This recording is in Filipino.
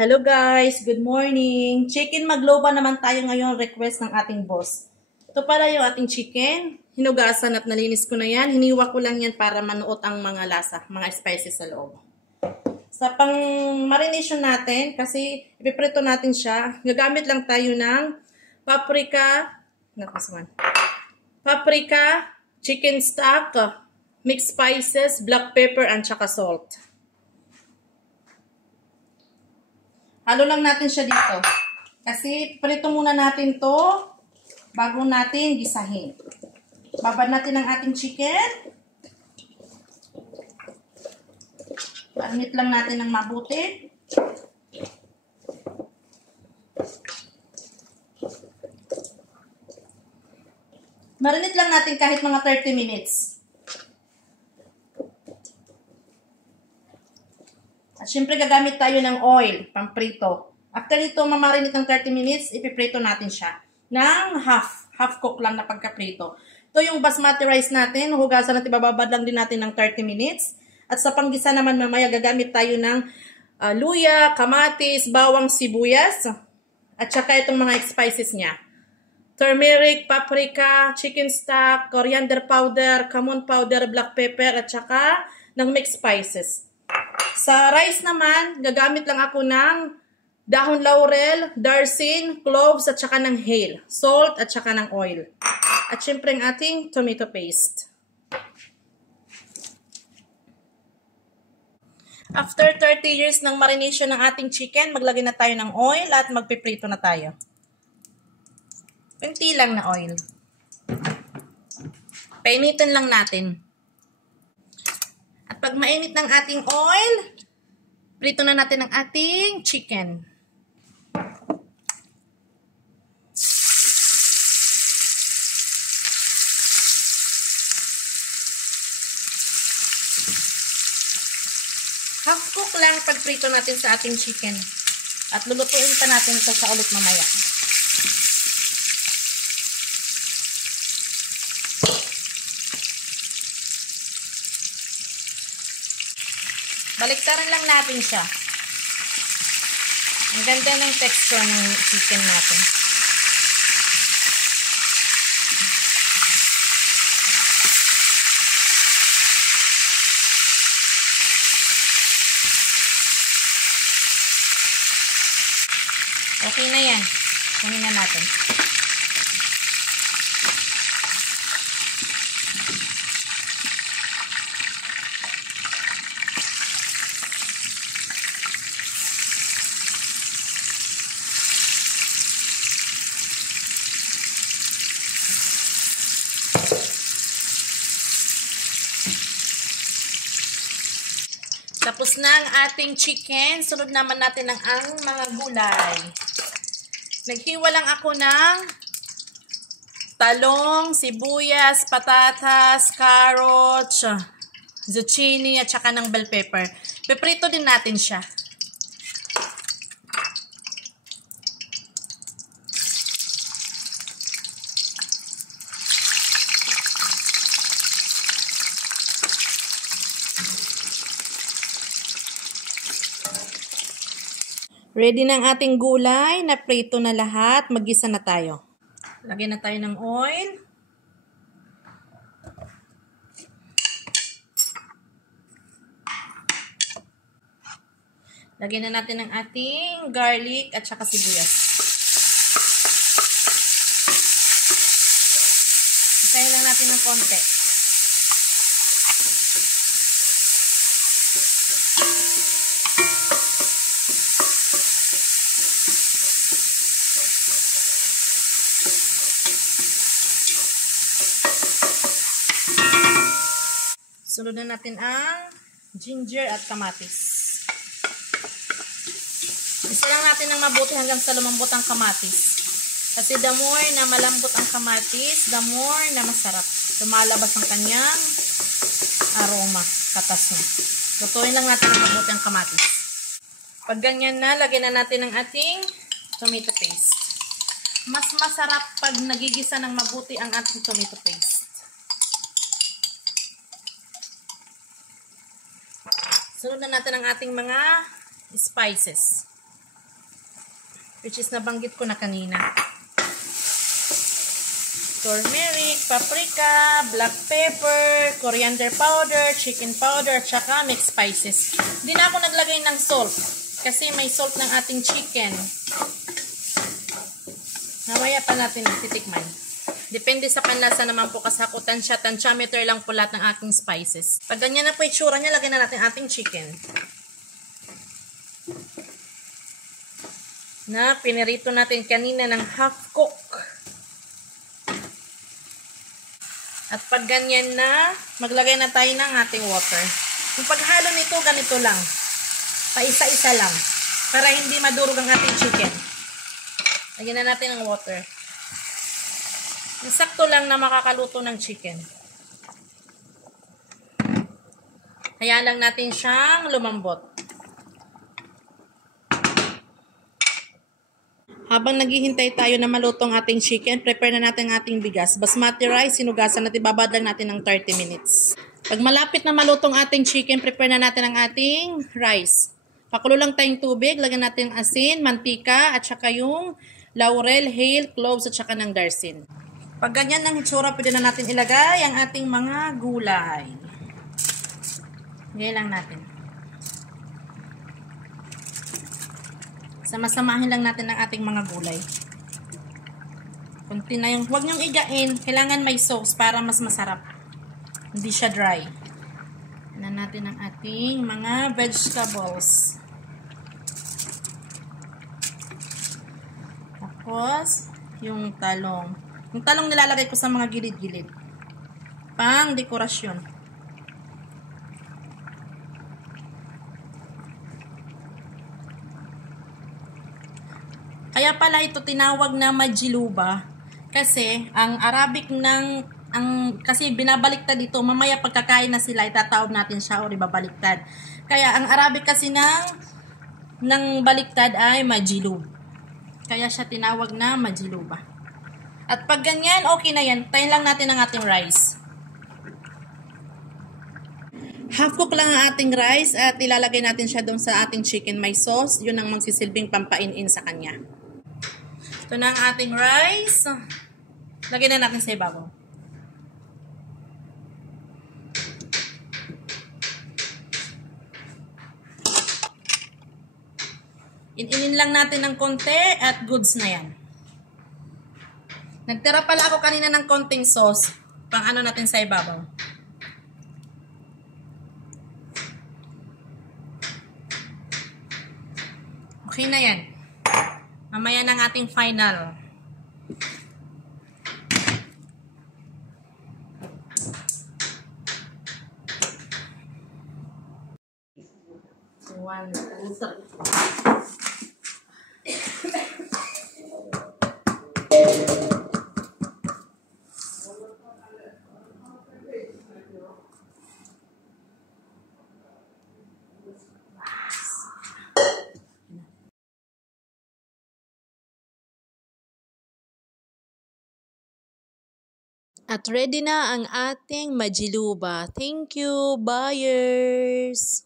Hello guys, good morning. Chicken magloba naman tayo ngayon, request ng ating boss. Ito pala yung ating chicken. Hinugasan at nalinis ko na yan. Hiniwa ko lang yan para manuot ang mga lasa, mga spices sa loob. Sa pang marination natin, kasi ipiprito natin siya, gagamit lang tayo ng paprika, chicken stock, mixed spices, black pepper, and saka salt. Halo lang natin siya dito. Kasi prito muna natin to bago natin gisahin. Babad natin ang ating chicken. Painit lang natin ng mabuti. Marinate lang natin kahit mga 30 minutes. At syempre gagamit tayo ng oil, pamprito. After ito, mamarinate ng 30 minutes, ipiprito natin siya. Ng half cook lang na pagkaprito. Ito yung basmati rice natin, hugasan natin, bababad lang din natin ng 30 minutes. At sa panggisa naman mamaya, gagamit tayo ng luya, kamatis, bawang, sibuyas, at saka itong mga spices niya. Turmeric, paprika, chicken stock, coriander powder, cumin powder, black pepper, at saka ng mixed spices. Sa rice naman, gagamit lang ako ng dahon laurel, darsin, cloves, at saka ng hale, salt, at saka ng oil. At syempre ang ating tomato paste. After 30 years ng marination ng ating chicken, maglagay na tayo ng oil at magpiprito na tayo. Kunti lang na oil. Painitin lang natin. At pag mainit ng ating oil, prito na natin ang ating chicken. Half cook lang pag prito natin sa ating chicken. At lulutuin pa natin ito sa ulit mamaya. Baliktaran lang natin siya. Ang ganda ng texture ng chicken natin. Okay na yan. Kunin na natin. Tapos na ang ating chicken. Sunod naman natin ang mga gulay. Naghiwa lang ako ng talong, sibuyas, patatas, carrots, zucchini, at saka ng bell pepper. Piprito din natin siya. Ready na ang ating gulay, na prito na lahat, maggisa na tayo. Lagyan na tayo ng oil. Lagyan na natin ang ating garlic at saka sibuyas. Isayin lang natin ng konti. Sunod na natin ang ginger at kamatis. Isa lang natin ng mabuti hanggang sa lumambot ang kamatis. Kasi the more na malambot ang kamatis, the more na masarap. Lumalabas ang kanyang aroma, katas niya. Lutuin lang natin ng mabuti ang kamatis. Pag ganyan na, lagyan na natin ang ating tomato paste. Mas masarap pag nagigisa ng mabuti ang ating tomato paste. Sunod na natin ang ating mga spices. which is nabanggit ko na kanina. Turmeric, paprika, black pepper, coriander powder, chicken powder, at saka mixed spices. Hindi na ako naglagay ng salt kasi may salt ng ating chicken. Mamaya pa natin titikman. Depende sa panlasa naman po kasi ako tansya-meter lang po lahat ng aking spices. Pag ganyan na po itsura niya, lagyan na natin ating chicken. Na pinirito natin kanina ng half cook. At pag ganyan na, maglagay na tayo ng ating water. Yung paghalo nito, ganito lang. Paisa-isa lang. Para hindi madurog ang ating chicken. Lagyan na natin ng water. Sakto lang na makakaluto ng chicken. Hayaan lang natin siyang lumambot. Habang naghihintay tayo na malutong ating chicken, prepare na natin ang ating bigas. Basmati rice, sinugasan natin, babad lang natin ng 30 minutes. Pag malapit na malutong ating chicken, prepare na natin ang ating rice. Pakulo lang tayong tubig, lagyan natin ng asin, mantika, at saka yung laurel, hale, cloves, at saka ng darsin. Pag ganyan ng hitsura, pwede na natin ilagay ang ating mga gulay. Ngayon lang natin. Sama-samahin lang natin ang ating mga gulay. Kunti na yung, huwag niyong igain. Kailangan may sauce para mas masarap. Hindi siya dry. Tignan natin ang ating mga vegetables. Tapos, yung talong. Yung talong nilalagay ko sa mga gilid-gilid. Pang dekorasyon. Kaya pala ito tinawag na majiluba kasi ang Arabic kasi binabaliktad dito, mamaya pagkakain na sila itatawag natin siya o ibabaliktad. Kaya ang Arabic kasi ng baliktad ay majilub. Kaya siya tinawag na majiluba. At pag ganyan, okay na yan. Tayin lang natin ang ating rice. Half cook lang ang ating rice at ilalagay natin siya doon sa ating chicken. May sauce, yun ang magsisilbing pampain-in sa kanya. Ito na ang ating rice. Lagyan na natin sa ibabaw. Ininin lang natin ng konti at goods na yan. Nagtira pala ako kanina ng konting sauce. Pang ano natin sa ibabaw. Okay na yan. Mamaya ng ating final. One. At ready na ang ating majiluba. Thank you, buyers!